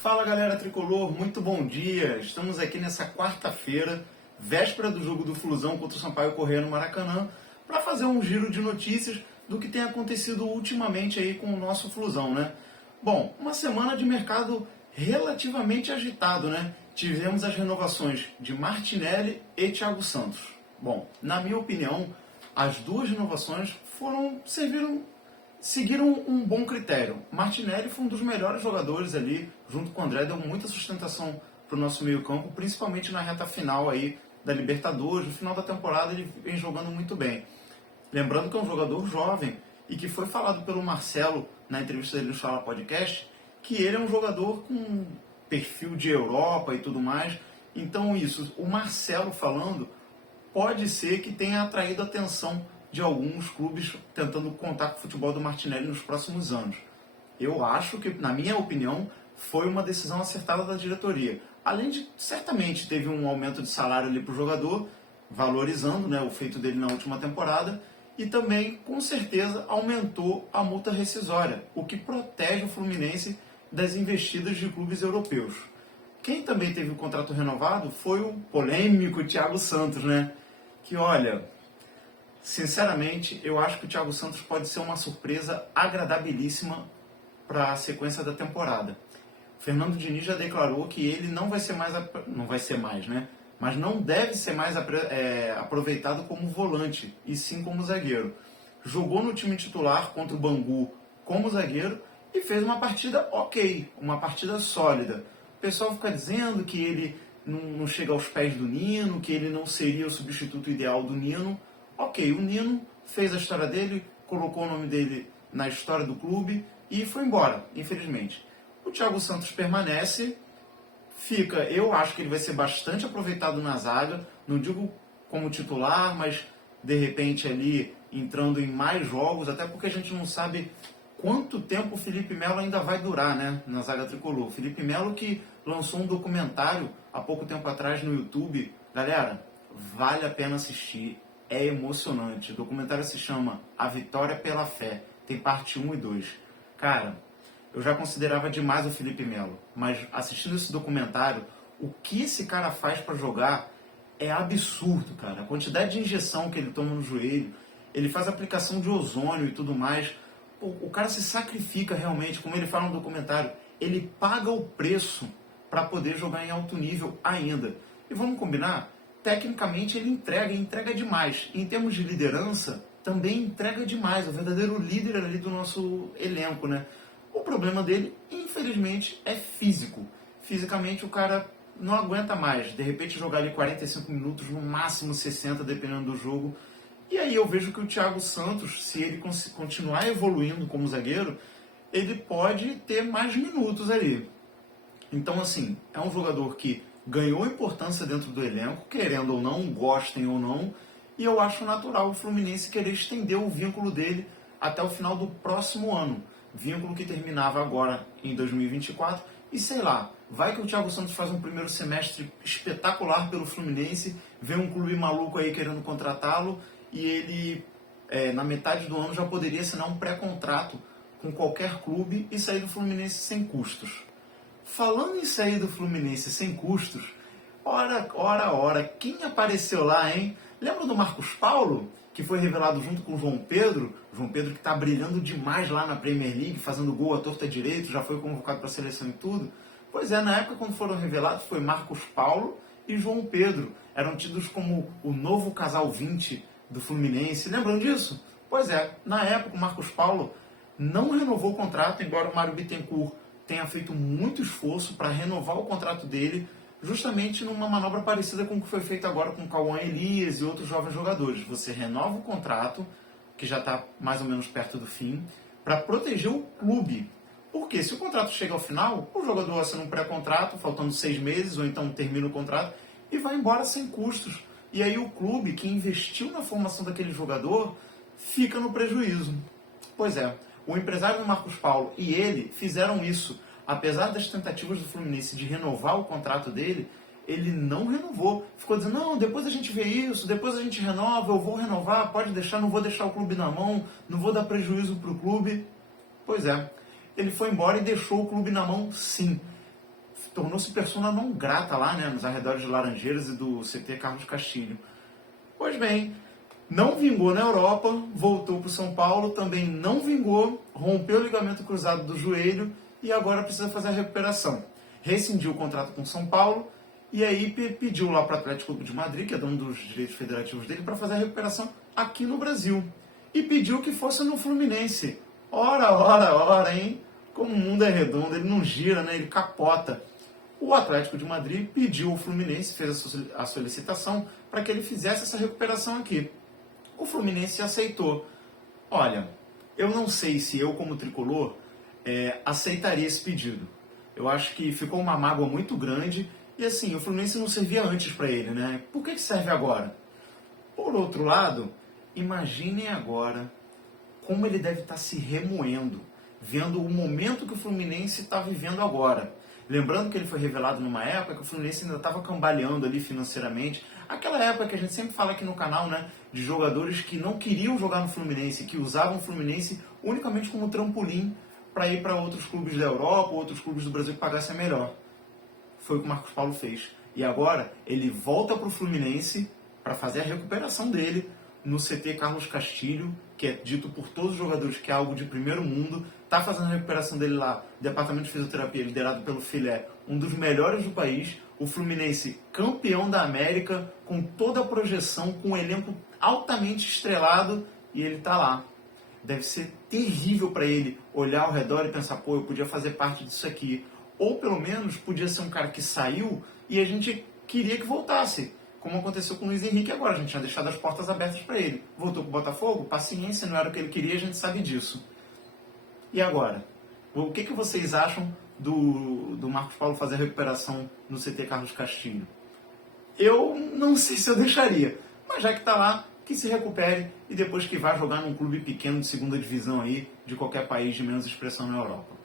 Fala galera tricolor, muito bom dia! Estamos aqui nessa quarta-feira, véspera do jogo do Flusão contra o Sampaio Corrêa no Maracanã, para fazer um giro de notícias do que tem acontecido ultimamente aí com o nosso Flusão, né? Bom, uma semana de mercado relativamente agitado, né? Tivemos as renovações de Martinelli e Thiago Santos. Bom, na minha opinião, as duas renovações seguiram um bom critério. Martinelli foi um dos melhores jogadores ali, junto com o André, deu muita sustentação para o nosso meio campo, principalmente na reta final aí da Libertadores. No final da temporada ele vem jogando muito bem. Lembrando que é um jogador jovem e que foi falado pelo Marcelo na entrevista dele no Chala Podcast, que ele é um jogador com perfil de Europa e tudo mais. Então isso, o Marcelo falando, pode ser que tenha atraído a atenção de alguns clubes tentando contar com o futebol do Martinelli nos próximos anos. Eu acho que, na minha opinião, foi uma decisão acertada da diretoria. Além de, certamente, teve um aumento de salário ali para o jogador, valorizando, né, o feito dele na última temporada, e também, com certeza, aumentou a multa rescisória, o que protege o Fluminense das investidas de clubes europeus. Quem também teve o contrato renovado foi o polêmico Thiago Santos, né? Que, olha, sinceramente, eu acho que o Thiago Santos pode ser uma surpresa agradabilíssima para a sequência da temporada. O Fernando Diniz já declarou que ele não vai ser mais, né? Mas não deve ser mais aproveitado como volante, e sim como zagueiro. Jogou no time titular contra o Bangu como zagueiro e fez uma partida ok, uma partida sólida. O pessoal fica dizendo que ele não chega aos pés do Nino, que ele não seria o substituto ideal do Nino. Ok, o Nino fez a história dele, colocou o nome dele na história do clube e foi embora, infelizmente. O Thiago Santos permanece, eu acho que ele vai ser bastante aproveitado na zaga, não digo como titular, mas de repente ali entrando em mais jogos, até porque a gente não sabe quanto tempo o Felipe Melo ainda vai durar, né, na zaga tricolor. O Felipe Melo que lançou um documentário há pouco tempo atrás no YouTube. Galera, vale a pena assistir, é emocionante. O documentário se chama A Vitória pela Fé, tem parte 1 e 2. Cara, eu já considerava demais o Felipe Melo, mas assistindo esse documentário, o que esse cara faz para jogar é absurdo, cara. A quantidade de injeção que ele toma no joelho, ele faz aplicação de ozônio e tudo mais. Pô, o cara se sacrifica realmente, como ele fala no documentário, ele paga o preço para poder jogar em alto nível ainda. E vamos combinar, tecnicamente ele entrega demais. Em termos de liderança, também entrega demais, é o verdadeiro líder ali do nosso elenco, né? O problema dele, infelizmente, é físico. Fisicamente o cara não aguenta mais. De repente jogar ali 45 minutos, no máximo 60, dependendo do jogo. E aí eu vejo que o Thiago Santos, se ele continuar evoluindo como zagueiro, ele pode ter mais minutos ali. Então, assim, é um jogador que ganhou importância dentro do elenco, querendo ou não, gostem ou não, e eu acho natural o Fluminense querer estender o vínculo dele até o final do próximo ano. Vínculo que terminava agora em 2024, e sei lá, vai que o Thiago Santos faz um primeiro semestre espetacular pelo Fluminense, vem um clube maluco aí querendo contratá-lo, e ele, na metade do ano, já poderia assinar um pré-contrato com qualquer clube e sair do Fluminense sem custos. Falando em sair do Fluminense sem custos, ora, quem apareceu lá, hein? Lembra do Marcos Paulo, que foi revelado junto com o João Pedro? João Pedro que está brilhando demais lá na Premier League, fazendo gol à torta direito, já foi convocado para a seleção e tudo. Pois é, na época quando foram revelados foi Marcos Paulo e João Pedro. Eram tidos como o novo casal 20 do Fluminense. Lembram disso? Pois é, na época o Marcos Paulo não renovou o contrato, embora o Mário Bittencourt tenha feito muito esforço para renovar o contrato dele, justamente numa manobra parecida com o que foi feito agora com o Cauã Elias e outros jovens jogadores. Você renova o contrato, que já está mais ou menos perto do fim, para proteger o clube. Porque se o contrato chega ao final, o jogador assina um pré-contrato, faltando 6 meses, ou então termina o contrato, e vai embora sem custos. E aí o clube que investiu na formação daquele jogador fica no prejuízo. Pois é, o empresário do Marcos Paulo e ele fizeram isso. Apesar das tentativas do Fluminense de renovar o contrato dele, ele não renovou. Ficou dizendo, não, depois a gente vê isso, depois a gente renova, eu vou renovar, pode deixar, não vou deixar o clube na mão, não vou dar prejuízo para o clube. Pois é, ele foi embora e deixou o clube na mão sim. tornou-se persona não grata lá, né, nos arredores de Laranjeiras e do CT Carlos Castilho. Pois bem, não vingou na Europa, voltou para o São Paulo, também não vingou, rompeu o ligamento cruzado do joelho e agora precisa fazer a recuperação. Rescindiu o contrato com o São Paulo e aí pediu lá para o Atlético de Madrid, que é dono dos direitos federativos dele, para fazer a recuperação aqui no Brasil. E pediu que fosse no Fluminense. Ora, hein? Como o mundo é redondo, ele não gira, né? Ele capota. O Atlético de Madrid pediu ao Fluminense, fez a solicitação para que ele fizesse essa recuperação aqui. O Fluminense aceitou. Olha, eu não sei se eu, como tricolor, aceitaria esse pedido. Eu acho que ficou uma mágoa muito grande e assim, o Fluminense não servia antes para ele, né? Por que serve agora? Por outro lado, imaginem agora como ele deve estar se remoendo, vendo o momento que o Fluminense está vivendo agora. Lembrando que ele foi revelado numa época que o Fluminense ainda estava cambaleando ali financeiramente. Aquela época que a gente sempre fala aqui no canal, né? De jogadores que não queriam jogar no Fluminense, que usavam o Fluminense unicamente como trampolim para ir para outros clubes da Europa, outros clubes do Brasil que pagassem melhor. Foi o que o Marcos Paulo fez. E agora ele volta para o Fluminense para fazer a recuperação dele no CT Carlos Castilho, que é dito por todos os jogadores que é algo de primeiro mundo. Está fazendo a recuperação dele lá, departamento de fisioterapia, liderado pelo Filé, um dos melhores do país. O Fluminense, campeão da América, com toda a projeção, com um elenco altamente estrelado, e ele está lá. Deve ser terrível para ele olhar ao redor e pensar, pô, eu podia fazer parte disso aqui. Ou pelo menos podia ser um cara que saiu e a gente queria que voltasse. Como aconteceu com o Luiz Henrique agora, a gente tinha deixado as portas abertas para ele. Voltou para o Botafogo, paciência, não era o que ele queria, a gente sabe disso. E agora? O que vocês acham do Marcos Paulo fazer a recuperação no CT Carlos Castilho? Eu não sei se eu deixaria, mas já que está lá, que se recupere e depois que vá jogar num clube pequeno de segunda divisão aí, de qualquer país de menos expressão na Europa.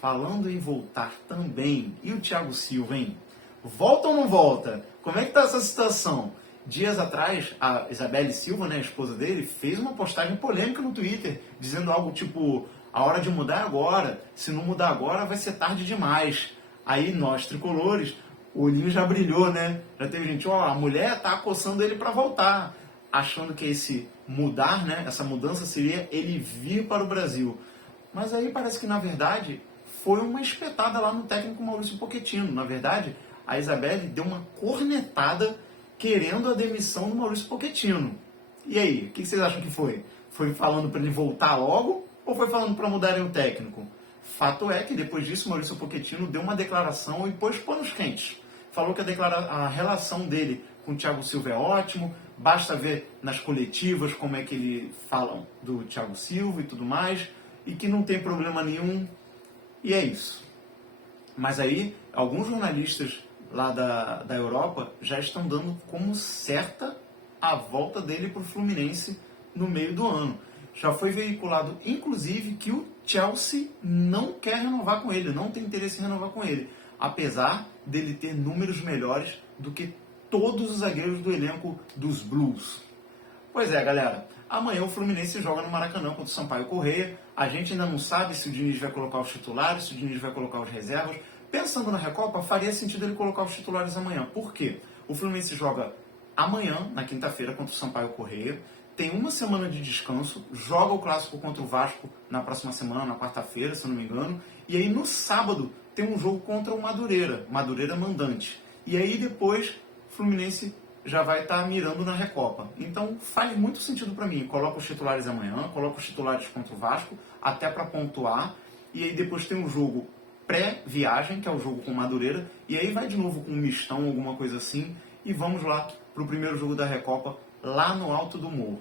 Falando em voltar também, e o Thiago Silva, hein? Volta ou não volta? Como é que tá essa situação? Dias atrás, a Isabelle Silva, né, a esposa dele, fez uma postagem polêmica no Twitter, dizendo algo tipo, a hora de mudar é agora, se não mudar agora vai ser tarde demais. Aí nós, tricolores, o olhinho já brilhou, né? Já teve gente, a mulher tá acossando ele para voltar, achando que esse mudar, né, essa mudança seria ele vir para o Brasil. Mas aí parece que, na verdade, foi uma espetada lá no técnico Maurício Pochettino. Na verdade, a Isabelle deu uma cornetada querendo a demissão do Maurício Pochettino. E aí, o que vocês acham que foi? Foi falando para ele voltar logo ou foi falando para mudarem o técnico? Fato é que depois disso o Maurício Pochettino deu uma declaração e pôs panos quentes. Falou que a relação dele com o Thiago Silva é ótimo, basta ver nas coletivas como é que ele falam do Thiago Silva e tudo mais, e que não tem problema nenhum. E é isso. Mas aí, alguns jornalistas lá da Europa já estão dando como certa a volta dele para o Fluminense no meio do ano. Já foi veiculado, inclusive, que o Chelsea não quer renovar com ele, não tem interesse em renovar com ele, apesar dele ter números melhores do que todos os zagueiros do elenco dos Blues. Pois é, galera. Amanhã o Fluminense joga no Maracanã contra o Sampaio Corrêa. A gente ainda não sabe se o Diniz vai colocar os titulares, se o Diniz vai colocar os reservas. Pensando na Recopa, faria sentido ele colocar os titulares amanhã. Por quê? O Fluminense joga amanhã, na quinta-feira, contra o Sampaio Corrêa. Tem uma semana de descanso, joga o clássico contra o Vasco na próxima semana, na quarta-feira, se eu não me engano. E aí no sábado tem um jogo contra o Madureira mandante. E aí depois o Fluminense já vai estar mirando na Recopa. Então faz muito sentido para mim. Coloca os titulares amanhã, coloca os titulares contra o Vasco, até para pontuar. E aí depois tem um jogo pré-viagem, que é o jogo com o Madureira. E aí vai de novo com um mistão, alguma coisa assim. E vamos lá para o primeiro jogo da Recopa, lá no alto do morro.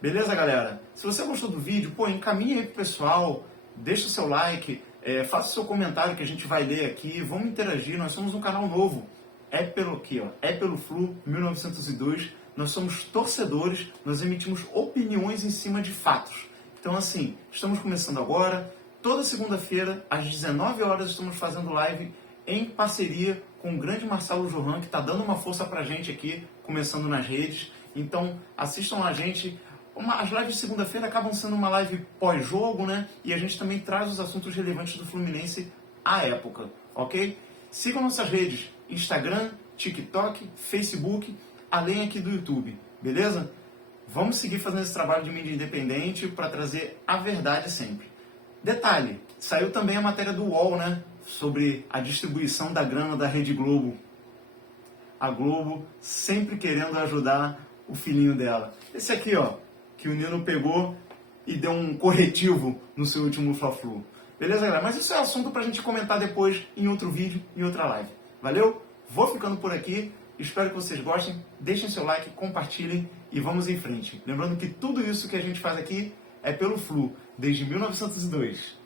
Beleza, galera? Se você gostou do vídeo, encaminha aí pro pessoal, deixa o seu like, faça o seu comentário que a gente vai ler aqui, vamos interagir, nós somos um canal novo. É pelo aqui, é pelo Flu 1902, nós somos torcedores, nós emitimos opiniões em cima de fatos. Então assim, estamos começando agora, toda segunda-feira, às 19 horas, estamos fazendo live em parceria com o grande Marcelo Johan, que está dando uma força pra gente aqui, começando nas redes. Então assistam a gente. As lives de segunda-feira acabam sendo uma live pós-jogo, né? E a gente também traz os assuntos relevantes do Fluminense à época, ok? Sigam nossas redes, Instagram, TikTok, Facebook, além aqui do YouTube, beleza? Vamos seguir fazendo esse trabalho de mídia independente para trazer a verdade sempre. Detalhe, saiu também a matéria do UOL, né? Sobre a distribuição da grana da Rede Globo. A Globo sempre querendo ajudar o filhinho dela. Esse aqui, ó, que o Nino pegou e deu um corretivo no seu último Fla-Flu. Beleza, galera? Mas isso é assunto pra gente comentar depois em outro vídeo, em outra live. Valeu? Vou ficando por aqui. Espero que vocês gostem. Deixem seu like, compartilhem e vamos em frente. Lembrando que tudo isso que a gente faz aqui é pelo Flu, desde 1902.